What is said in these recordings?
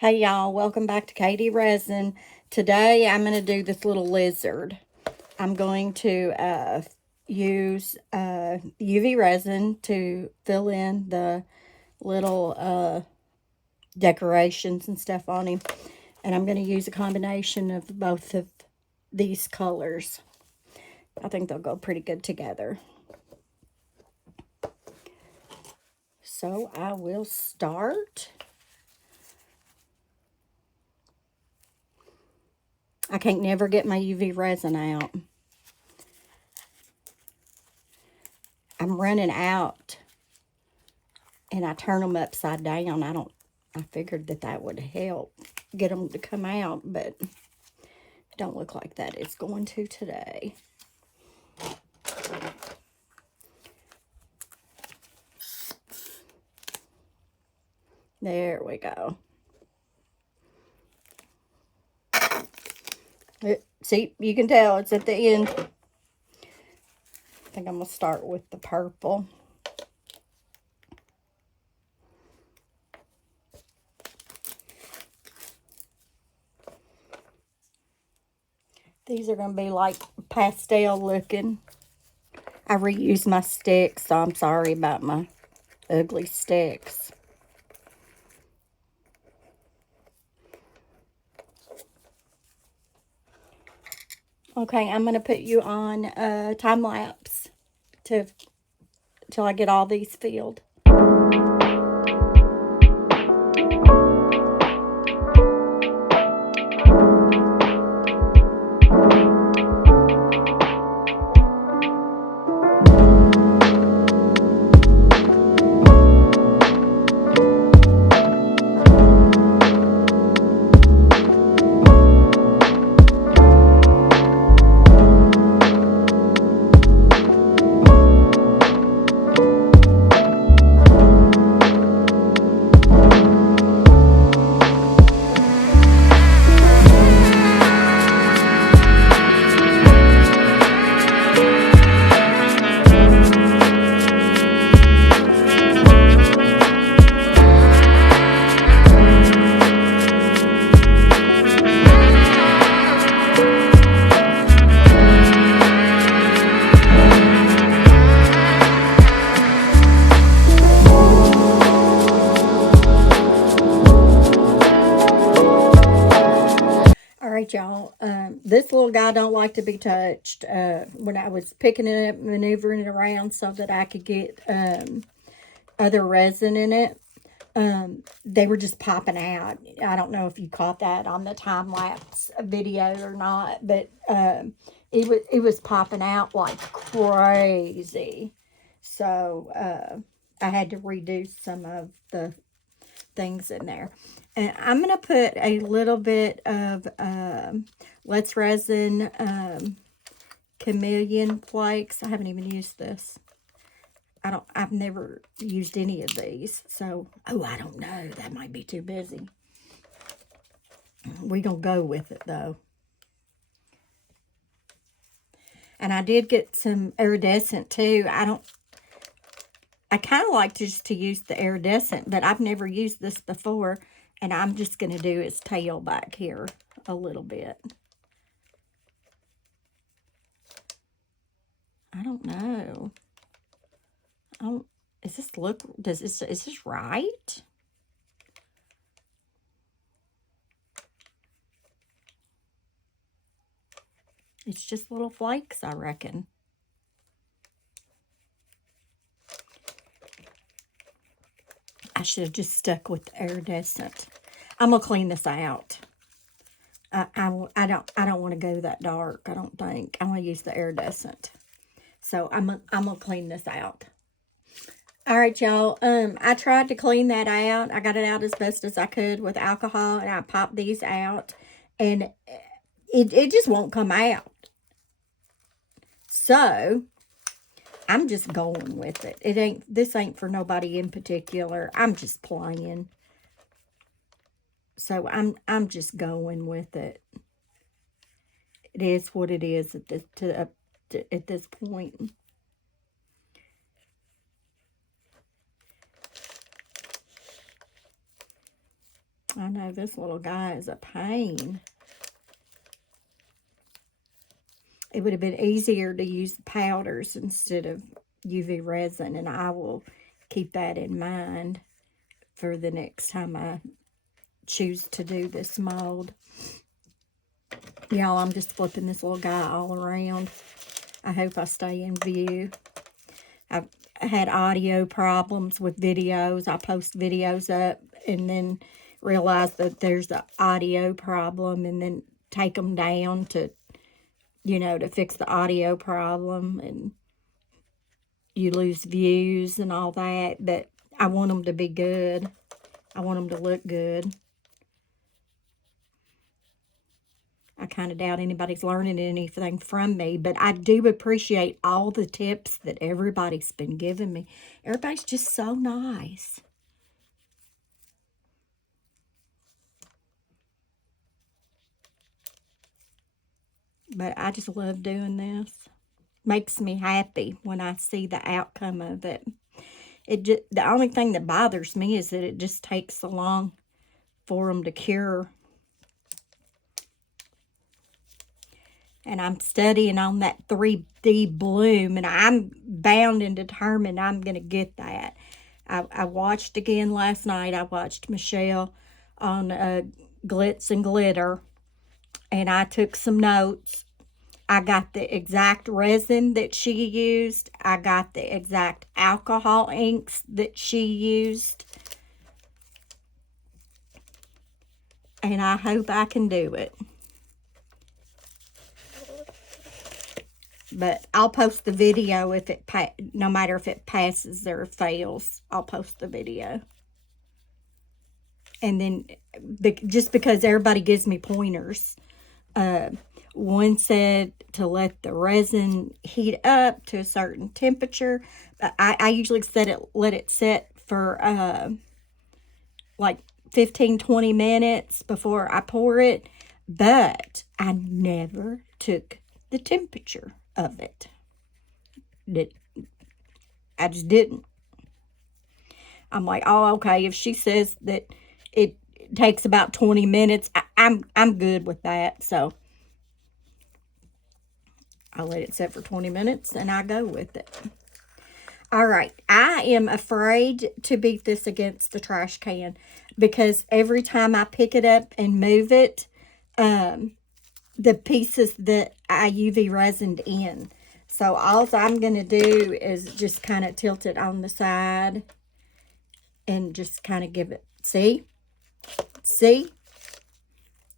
Hey y'all, welcome back to Katie Resin. Today I'm going to do this little lizard. I'm going to use UV resin to fill in the little decorations and stuff on him. And I'm going to use a combination of both of these colors. I think they'll go pretty good together. So I will start. I can't never get my UV resin out. I'm running out and I turn them upside down. I figured that would help get them to come out, but it don't look like that it's going to today. There we go. See, you can tell it's at the end. I think I'm going to start with the purple. These are going to be like pastel looking. I reused my sticks, so I'm sorry about my ugly sticks. Okay, I'm going to put you on time lapse till I get all these filled. Y'all, this little guy don't like to be touched. When I was picking it up, maneuvering it around so that I could get other resin in it, they were just popping out. I don't know if you caught that on the time-lapse video or not, but it was popping out like crazy. So I had to redo some of the things in there. And I'm going to put a little bit of Let's Resin Chameleon Flakes. I haven't even used this. I've never used any of these. So, I don't know. That might be too busy. We don't go with it, though. And I did get some iridescent, too. I kind of like just to use the iridescent, but I've never used this before. And I'm just going to do its tail back here a little bit. I don't know. Is this right? It's just little flakes, I reckon. I should have just stuck with the iridescent. I'm gonna clean this out. I don't want to go that dark. I don't think I want to use the iridescent. So I'm gonna clean this out. All right, y'all. I tried to clean that out. I got it out as best as I could with alcohol, and I popped these out, and it just won't come out. So I'm just going with it. This ain't for nobody in particular. I'm just playing. So I'm just going with it. It is what it is at this point. I know this little guy is a pain. It would have been easier to use powders instead of UV resin, and I will keep that in mind for the next time I choose to do this mold. Y'all, I'm just flipping this little guy all around. I hope I stay in view. I've had audio problems with videos. I post videos up and then realize that there's an audio problem and then take them down to, to fix the audio problem, and you lose views and all that. But I want them to be good. I want them to look good. I kind of doubt anybody's learning anything from me, but I do appreciate all the tips that everybody's been giving me. Everybody's just so nice. But I just love doing this. Makes me happy when I see the outcome of it. The only thing that bothers me is that it just takes so long for them to cure. And I'm studying on that 3D bloom, and I'm bound and determined I'm going to get that. I watched again last night. I watched Michelle on Glitz and Glitter, and I took some notes. I got the exact resin that she used. I got the exact alcohol inks that she used. And I hope I can do it. But I'll post the video if it no matter if it passes or fails. I'll post the video. And then just because everybody gives me pointers, one said to let the resin heat up to a certain temperature. I usually let it set for like 15-20 minutes before I pour it, but I never took the temperature of it. I just didn't. I'm like, oh, okay, if she says that it takes about 20 minutes, I'm good with that. So I let it set for 20 minutes and I go with it. All right, I am afraid to beat this against the trash can because every time I pick it up and move it, the pieces that I UV resined in. So all I'm going to do is just kind of tilt it on the side and just kind of give it, see?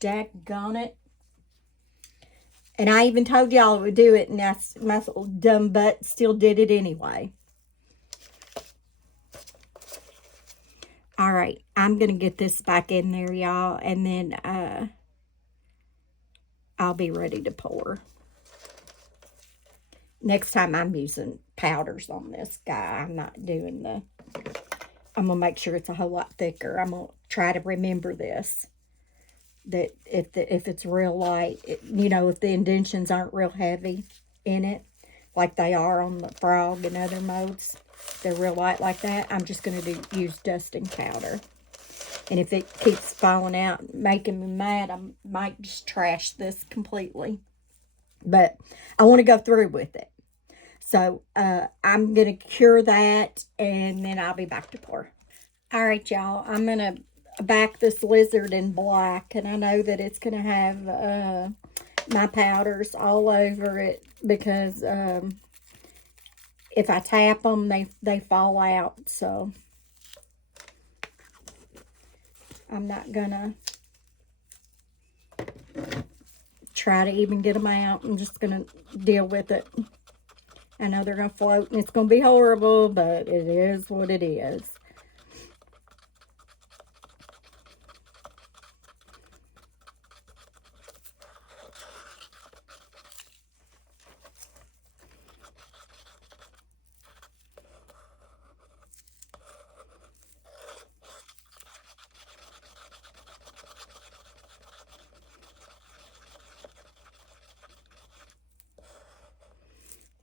Daggone it. And I even told y'all it would do it, and my little dumb butt still did it anyway. All right, I'm going to get this back in there, y'all, and then I'll be ready to pour. Next time I'm using powders on this guy. I'm not doing I'm going to make sure it's a whole lot thicker. I'm going to try to remember this. That if it's real light, if the indentions aren't real heavy in it, like they are on the frog and other molds, they're real light like that, I'm just going to use dusting powder. And if it keeps falling out and making me mad, I might just trash this completely. But I want to go through with it. So I'm going to cure that, and then I'll be back to pour. All right, y'all. I'm going to back this lizard in black, and I know that it's going to have my powders all over it because if I tap them, they fall out. So I'm not going to try to even get them out. I'm just going to deal with it. I know they're going to float, and it's going to be horrible, but it is what it is.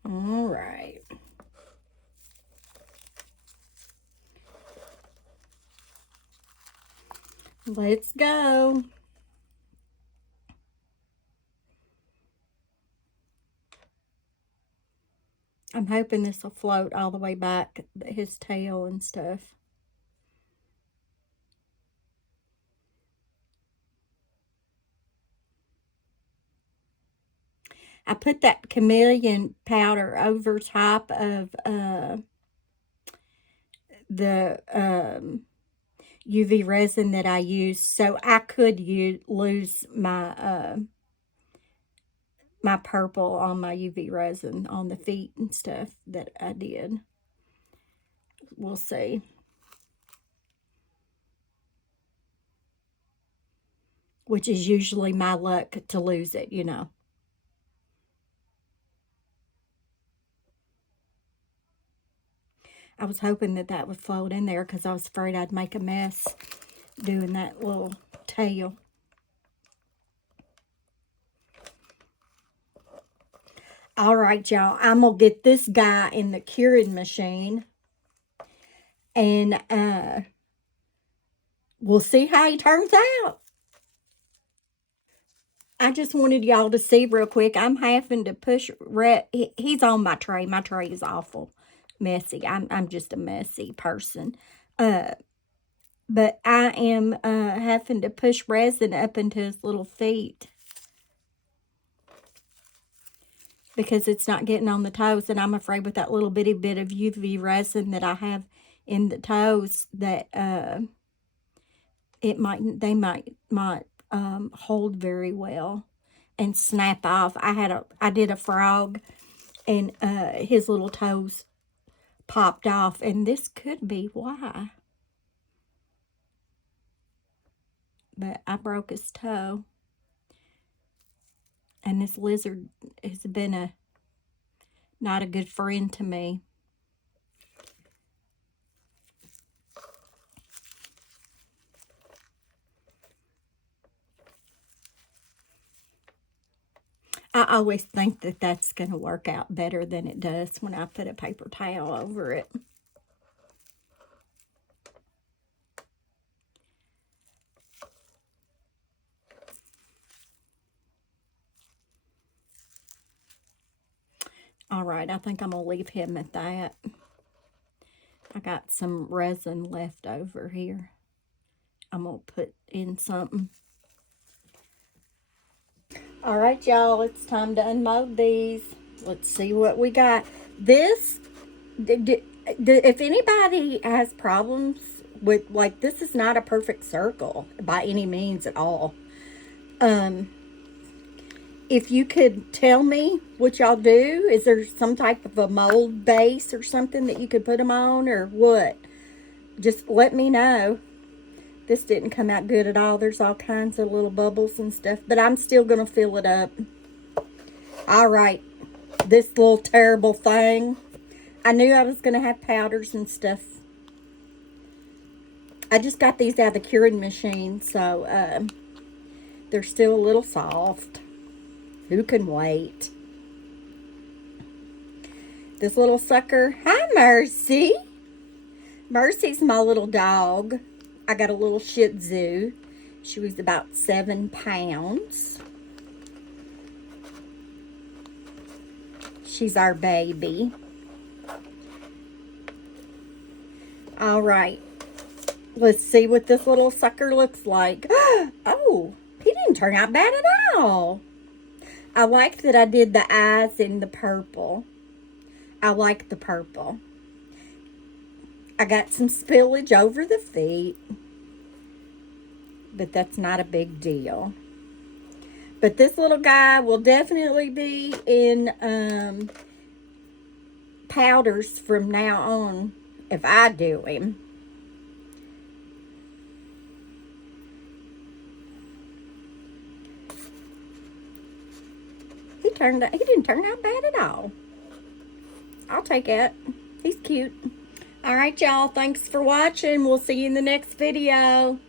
All right. Let's go. I'm hoping this will float all the way back, his tail and stuff. I put that chameleon powder over top of the UV resin that I used, so I could lose my my purple on my UV resin on the feet and stuff that I did. We'll see. Which is usually my luck to lose it, you know. I was hoping that that would float in there because I was afraid I'd make a mess doing that little tail. All right, y'all. I'm going to get this guy in the curing machine. And we'll see how he turns out. I just wanted y'all to see real quick. I'm having to push he's on my tray. My tray is awful messy. I'm just a messy person. But I am having to push resin up into his little feet because it's not getting on the toes, and I'm afraid with that little bitty bit of UV resin that I have in the toes that they might hold very well and snap off. I did a frog, and his little toes popped off, and this could be why. But I broke his toe, and this lizard has been not a good friend to me. I always think that that's going to work out better than it does when I put a paper towel over it. All right, I think I'm going to leave him at that. I got some resin left over here. I'm going to put in something. All right, y'all, it's time to unmold these. Let's see what we got. This, if anybody has problems with, like, this is not a perfect circle by any means at all. If you could tell me what y'all do, is there some type of a mold base or something that you could put them on, or what? Just let me know. This didn't come out good at all. There's all kinds of little bubbles and stuff, but I'm still going to fill it up. All right. This little terrible thing. I knew I was going to have powders and stuff. I just got these out of the curing machine, so they're still a little soft. Who can wait? This little sucker. Hi, Mercy. Mercy's my little dog. I got a little Shih Tzu. She was about 7 pounds. She's our baby. All right. Let's see what this little sucker looks like. Oh, he didn't turn out bad at all. I like that I did the eyes in the purple. I like the purple. I got some spillage over the feet, but that's not a big deal. But this little guy will definitely be in powders from now on if I do him. He didn't turn out bad at all. I'll take it. He's cute. All right, y'all. Thanks for watching. We'll see you in the next video.